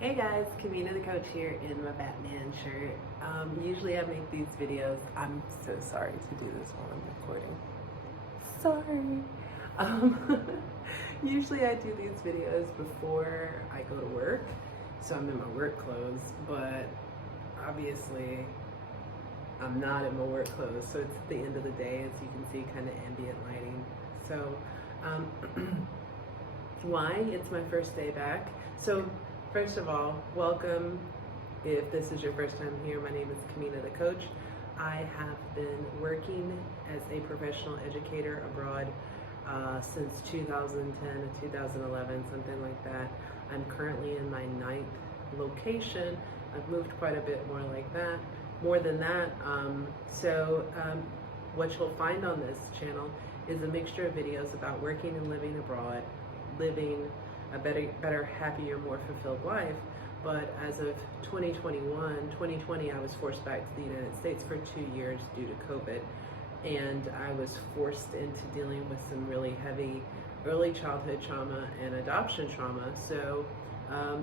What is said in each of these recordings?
Hey guys, Kamina the Coach here in my Batman shirt. Usually I make these videos. I'm so sorry to do this while I'm recording. Sorry. Usually I do these videos before I go to work, so I'm in my work clothes, but obviously I'm not in my work clothes, so it's at the end of the day, as you can see, kind of ambient lighting. So, why? It's my first day back. So, first of all, welcome. If this is your first time here, my name is Kamina the Coach. I have been working as a professional educator abroad since 2010 to 2011, something like that. I'm currently in my 9th location. I've moved quite a bit more like that, more than that. What you'll find on this channel is a mixture of videos about working and living abroad, living a better, happier, more fulfilled life. But as of 2020, I was forced back to the United States for 2 years due to COVID. And I was forced into dealing with some really heavy early childhood trauma and adoption trauma. So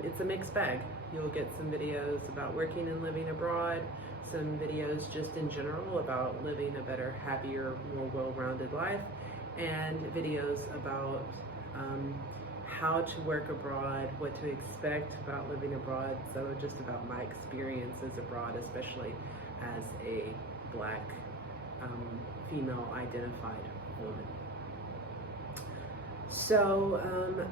it's a mixed bag. You'll get some videos about working and living abroad, some videos just in general about living a better, happier, more well-rounded life, and videos about how to work abroad, what to expect about living abroad, so just about my experiences abroad, especially as a Black female identified woman. So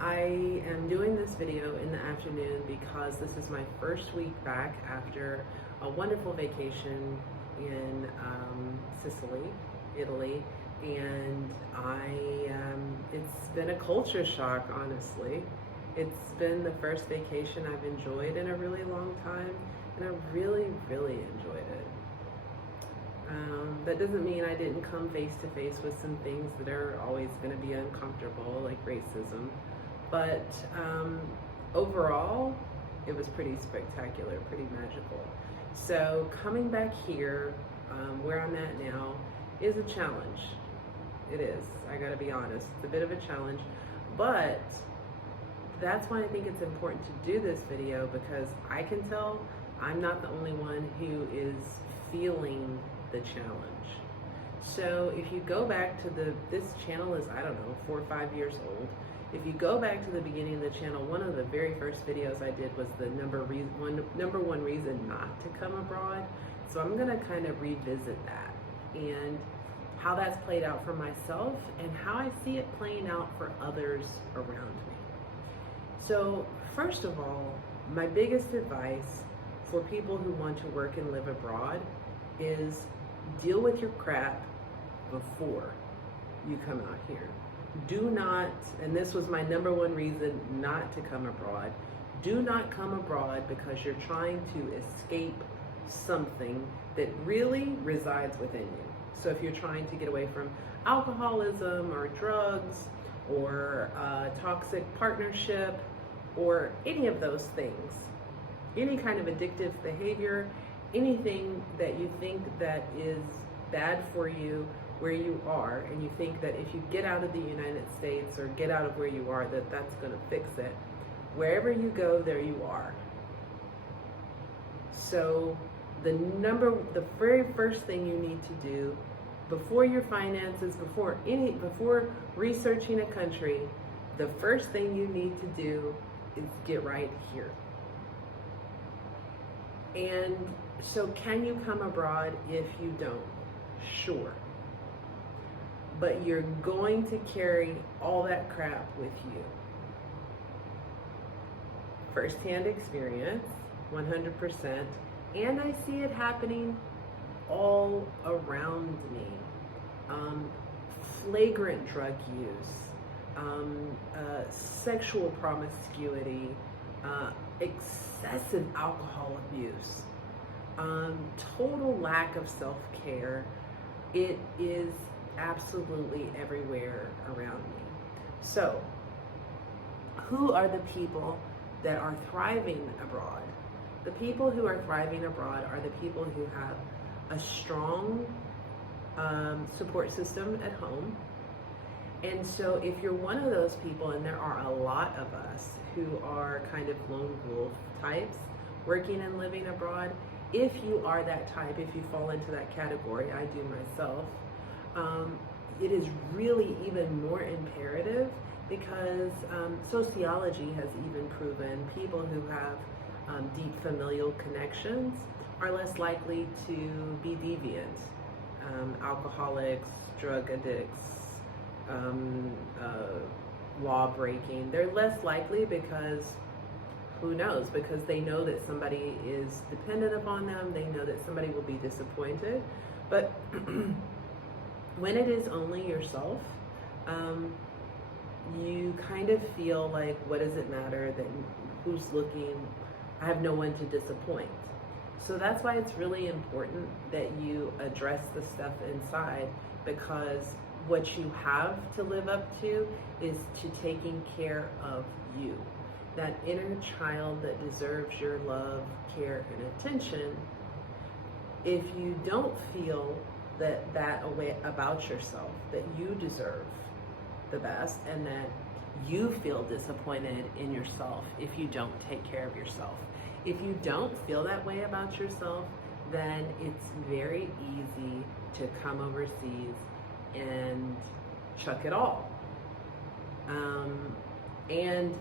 I am doing this video in the afternoon because this is my first week back after a wonderful vacation in Sicily, Italy, and it's been a culture shock, honestly. It's been the first vacation I've enjoyed in a really long time, and I really, really enjoyed it. That doesn't mean I didn't come face to face with some things that are always going to be uncomfortable, like racism, but overall, it was pretty spectacular, pretty magical. So coming back here, where I'm at now, is a challenge. It is, I gotta be honest, it's a bit of a challenge, but that's why I think it's important to do this video, because I can tell I'm not the only one who is feeling the challenge. So if you go back to this channel is, I don't know, 4 or 5 years old. If you go back to the beginning of the channel, one of the very first videos I did was the number one reason not to come abroad. So I'm gonna kind of revisit that and how that's played out for myself and how I see it playing out for others around me. So first of all, my biggest advice for people who want to work and live abroad is deal with your crap before you come out here. Do not, and this was my number one reason not to come abroad, do not come abroad because you're trying to escape something that really resides within you. So if you're trying to get away from alcoholism or drugs or toxic partnership or any of those things, any kind of addictive behavior, anything that you think that is bad for you where you are, and you think that if you get out of the United States or get out of where you are, that that's going to fix it. Wherever you go, there you are. So the very first thing you need to do before your finances, before researching a country, the first thing you need to do is get right here. And so can you come abroad if you don't? Sure. But you're going to carry all that crap with you. First-hand experience, 100%, and I see it happening all around me. Flagrant drug use, sexual promiscuity, excessive alcohol abuse, total lack of self-care. It is absolutely everywhere around me. So, who are the people that are thriving abroad? The people who are thriving abroad are the people who have a strong support system at home, And so if you're one of those people, and there are a lot of us who are kind of lone wolf types working and living abroad, if you are that type, if you fall into that category, I do myself, it is really even more imperative because sociology has even proven people who have deep familial connections are less likely to be deviant. Alcoholics, drug addicts, law breaking, they're less likely because who knows? Because they know that somebody is dependent upon them, they know that somebody will be disappointed. But when it is only yourself, you kind of feel like, what does it matter that who's looking? I have no one to disappoint. So that's why it's really important that you address the stuff inside, because what you have to live up to is to taking care of you. That inner child that deserves your love, care, and attention. If you don't feel that way about yourself, that you deserve the best, and that you feel disappointed in yourself if you don't take care of yourself. If you don't feel that way about yourself, then it's very easy to come overseas and chuck it all. And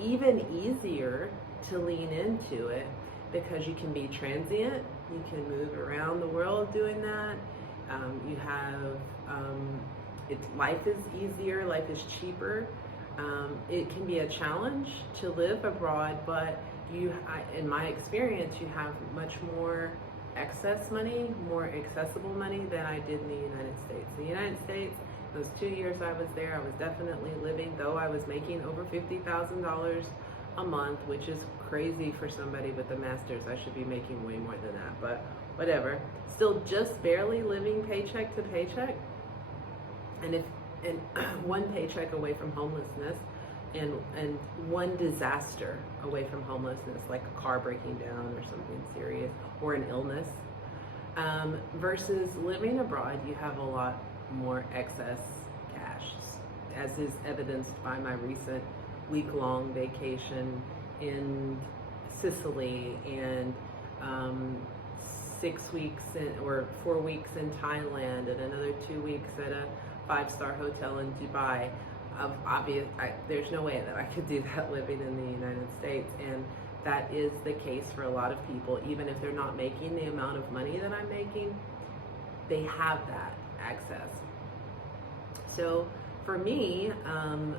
even easier to lean into it because you can be transient, you can move around the world doing that. You have, life is easier, life is cheaper. It can be a challenge to live abroad, but in my experience, you have much more excess money, more accessible money than I did in the United States. The United States, those 2 years I was there, I was definitely living, though I was making over $50,000 a month, which is crazy for somebody with a master's. I should be making way more than that, but whatever. Still just barely living paycheck to paycheck. And one paycheck away from homelessness, and one disaster away from homelessness, like a car breaking down or something serious, or an illness, versus living abroad, you have a lot more excess cash, as is evidenced by my recent week-long vacation in Sicily, and 6 weeks or 4 weeks in Thailand, and another 2 weeks at a 5-star hotel in Dubai. There's no way that I could do that living in the United States, and that is the case for a lot of people. Even if they're not making the amount of money that I'm making, they have that access. So for me, I'm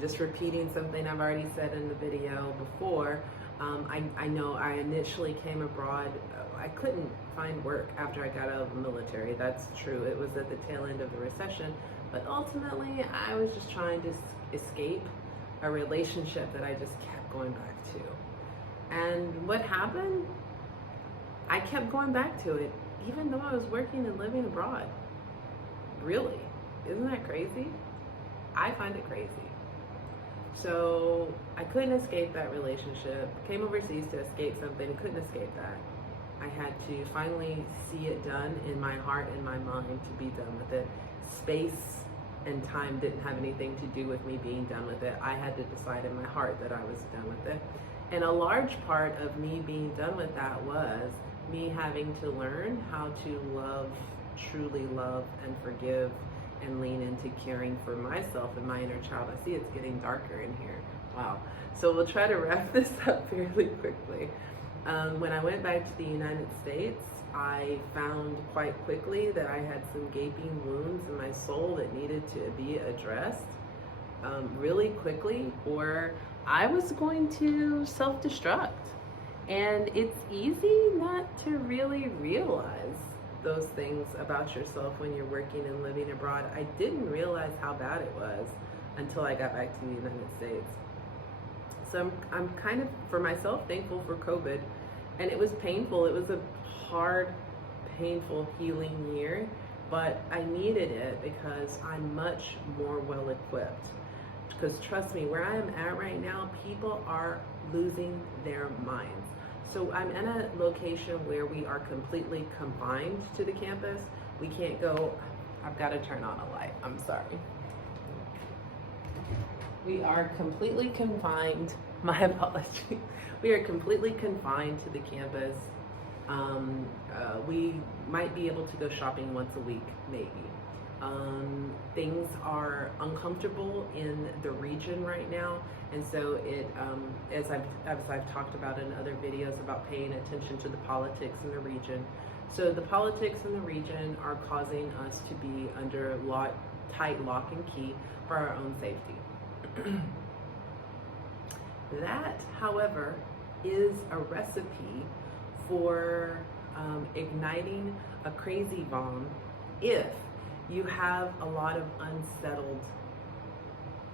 just repeating something I've already said in the video before. I know I initially came abroad, I couldn't find work after I got out of the military. That's true. It was at the tail end of the recession. But ultimately, I was just trying to escape a relationship that I just kept going back to. And what happened? I kept going back to it, even though I was working and living abroad. Really? Isn't that crazy? I find it crazy. So I couldn't escape that relationship. Came overseas to escape something, couldn't escape that. I had to finally see it done in my heart and my mind to be done with it. Space and time didn't have anything to do with me being done with it. I had to decide in my heart that I was done with it. And a large part of me being done with that was me having to learn how to love, truly love, and forgive, and lean into caring for myself and my inner child. I see it's getting darker in here. Wow. So we'll try to wrap this up fairly quickly. When I went back to the United States, I found quite quickly that I had some gaping wounds in my soul that needed to be addressed really quickly, or I was going to self-destruct. And it's easy not to really realize those things about yourself when you're working and living abroad. I didn't realize how bad it was until I got back to the United States. So I'm kind of, for myself, thankful for COVID. And it was painful. It was a hard, painful, healing year, but I needed it because I'm much more well equipped. Because trust me, where I am at right now, people are losing their minds. So I'm in a location where we are completely confined to the campus. We can't go I've got to turn on a light. I'm sorry. We are completely confined. My apologies. We are completely confined to the campus. We might be able to go shopping once a week, maybe. Things are uncomfortable in the region right now, and so it, as I've talked about in other videos about paying attention to the politics in the region. So the politics in the region are causing us to be under tight lock and key for our own safety. That, however, is a recipe for igniting a crazy bomb if you have a lot of unsettled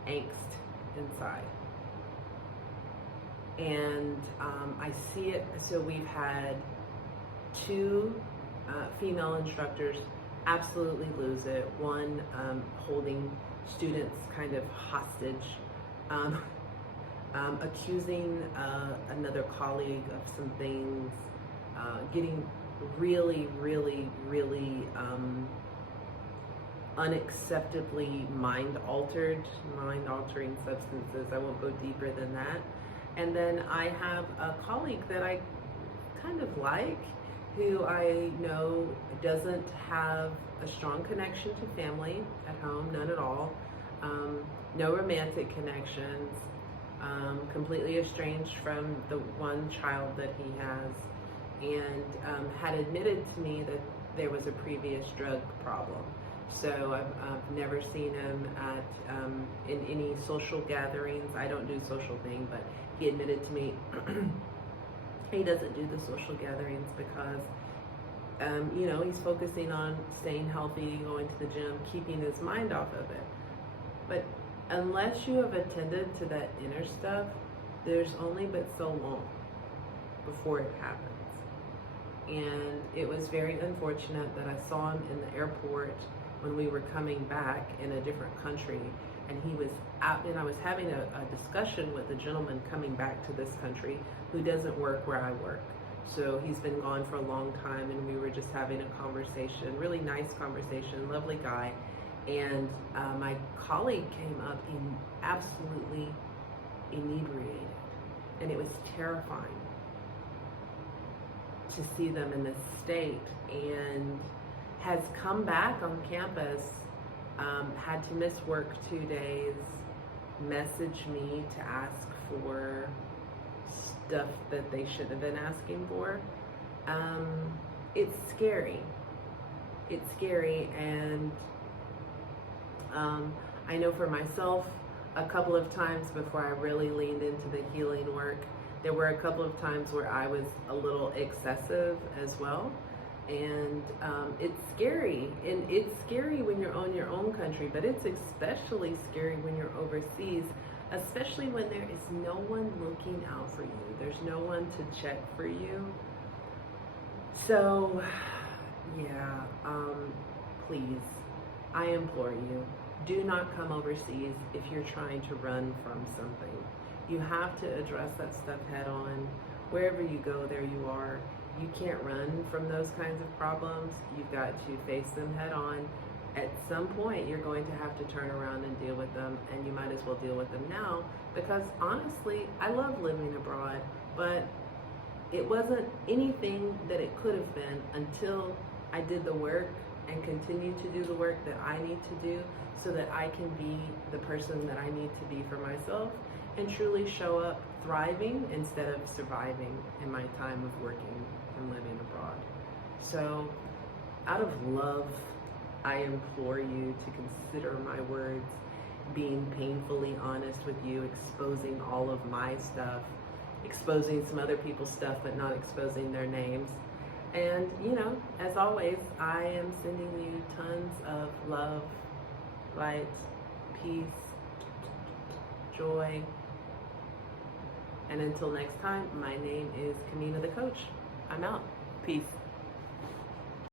angst inside. And I see it. So we've had 2 female instructors absolutely lose it. One holding students kind of hostage, accusing another colleague of some things, getting really unacceptably mind-altering substances. I won't go deeper than that. And then I have a colleague that I kind of like, who I know doesn't have a strong connection to family at home, none at all, no romantic connections, completely estranged from the one child that he has, and had admitted to me that there was a previous drug problem. So I've never seen him at in any social gatherings. I don't do social thing, but he admitted to me he doesn't do the social gatherings because he's focusing on staying healthy, going to the gym, keeping his mind off of it. But unless you have attended to that inner stuff, there's only but so long before it happens. And it was very unfortunate that I saw him in the airport when we were coming back in a different country, and he was out, and I was having a discussion with a gentleman coming back to this country who doesn't work where I work. So he's been gone for a long time, and we were just having a conversation, really nice conversation, lovely guy. And my colleague came up absolutely inebriated, and it was terrifying to see them in this state, and has come back on campus, had to miss work 2 days, messaged me to ask for stuff that they should have been asking for. It's scary. It's scary, and I know for myself, a couple of times before I really leaned into the healing work, there were a couple of times where I was a little excessive as well. And it's scary, and it's scary when you're on your own country, but it's especially scary when you're overseas, especially when there is no one looking out for you. There's no one to check for you. So, yeah, please, I implore you, do not come overseas if you're trying to run from something. You have to address that stuff head on. Wherever you go, there you are. You can't run from those kinds of problems. You've got to face them head on. At some point, you're going to have to turn around and deal with them, and you might as well deal with them now, because honestly, I love living abroad, but it wasn't anything that it could have been until I did the work and continue to do the work that I need to do so that I can be the person that I need to be for myself and truly show up thriving instead of surviving in my time of working and living abroad. So, out of love, I implore you to consider my words, being painfully honest with you, exposing all of my stuff, exposing some other people's stuff, but not exposing their names. And, as always, I am sending you tons of love, light, peace, joy. And until next time, my name is Kamina the Coach. I'm out. Peace.